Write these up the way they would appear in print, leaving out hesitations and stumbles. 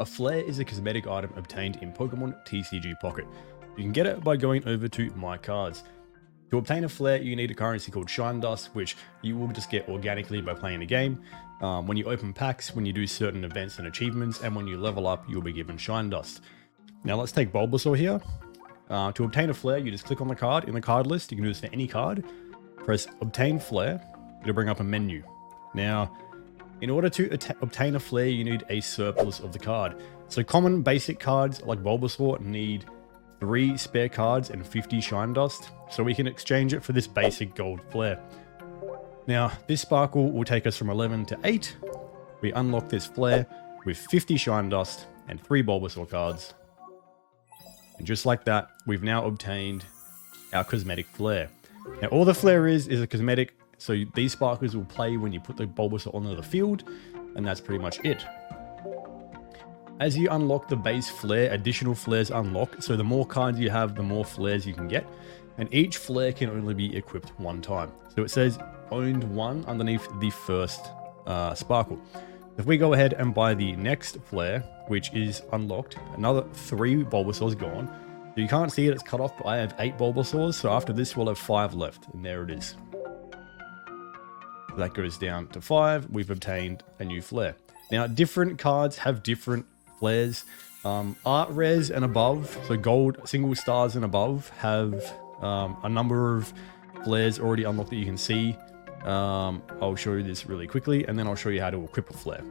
A Flair is a cosmetic item obtained in Pokemon TCG Pocket. You can get it by going over to My Cards. To obtain a Flair, you need a currency called Shine Dust, which you will just get organically by playing the game. When you open packs, when you do certain events and achievements, and when you level up, you'll be given Shine Dust. Now let's take Bulbasaur here. To obtain a Flair, you just click on the card. In the card list, you can do this for any card. Press Obtain Flair. It'll bring up a menu. Now, in order to obtain a Flair, you need a surplus of the card. So common basic cards like Bulbasaur need 3 spare cards and 50 Shine Dust, so we can exchange it for this basic gold Flair. Now, this sparkle will take us from 11 to 8. We unlock this Flair with 50 Shine Dust and 3 Bulbasaur cards. And just like that, we've now obtained our cosmetic Flair. Now, all the Flair is a cosmetic, so these sparkles will play when you put the Bulbasaur onto the field, and that's pretty much it. As you unlock the base Flair, additional Flairs unlock, so the more cards you have, the more Flairs you can get, and each Flair can only be equipped one time. So it says owned 1 underneath the first sparkle. If we go ahead and buy the next Flair, which is unlocked, another 3 Bulbasaurs gone. So you can't see it, it's cut off, but I have 8 Bulbasaurs, so after this we'll have 5 left, and there it is. That goes down to 5. We've obtained a new Flair. Now, different cards have different Flairs. Art rares and above, so gold single stars and above, have a number of Flairs already unlocked that you can see. I'll show you this really quickly, and then I'll show you how to equip a Flair.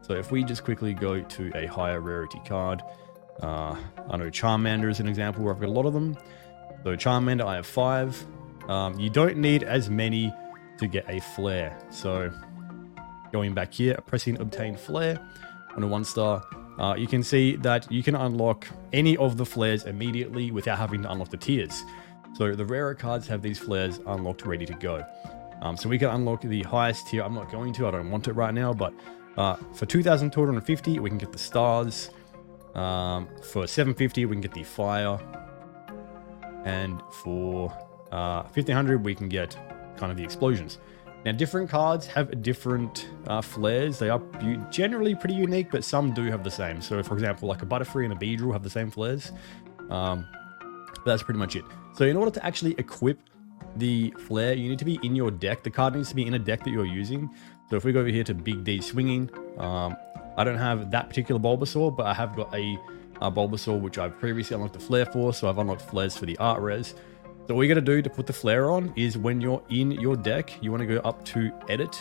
So if we just quickly go to a higher rarity card, I know Charmander is an example where I've got a lot of them. So Charmander, I have 5. You don't need as many to get a Flair. So going back here, pressing obtain Flair on a 1-star, you can see that you can unlock any of the Flairs immediately without having to unlock the tiers. So the rarer cards have these Flairs unlocked, ready to go. So we can unlock the highest tier. I'm not going to, I don't want it right now, but for 2,250 we can get the stars. For 750 we can get the fire, and for 1,500 we can get kind of the explosions. Now, different cards have different Flairs. They are generally pretty unique, but some do have the same. So, for example, like a Butterfree and a Beedrill have the same Flairs. But that's pretty much it. So, in order to actually equip the Flair, you need to be in your deck. The card needs to be in a deck that you're using. So, if we go over here to Big D Swinging, I don't have that particular Bulbasaur, but I have got a Bulbasaur which I've previously unlocked the Flair for. So, I've unlocked Flairs for the art res. So all you got to do to put the Flair on is when you're in your deck, you want to go up to edit.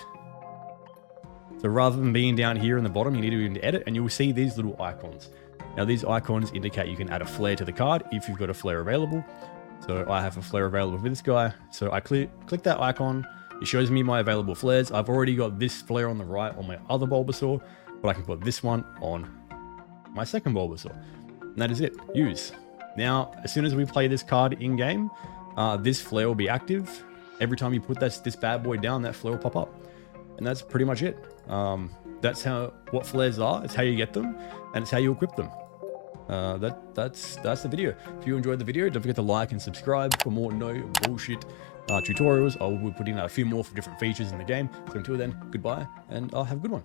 So rather than being down here in the bottom, you need to go into edit, and you will see these little icons. Now these icons indicate you can add a Flair to the card if you've got a Flair available. So I have a Flair available for this guy. So I click that icon. It shows me my available Flairs. I've already got this Flair on the right on my other Bulbasaur, but I can put this one on my second Bulbasaur. And that is it. Use. Now, as soon as we play this card in game, this Flair will be active. Every time you put this bad boy down, that Flair will pop up, and that's pretty much it. That's what Flairs are. It's how you get them, and it's how you equip them. That's the video. If you enjoyed the video, don't forget to like and subscribe for more no bullshit tutorials. I will be putting out a few more for different features in the game. So until then, goodbye, and have a good one.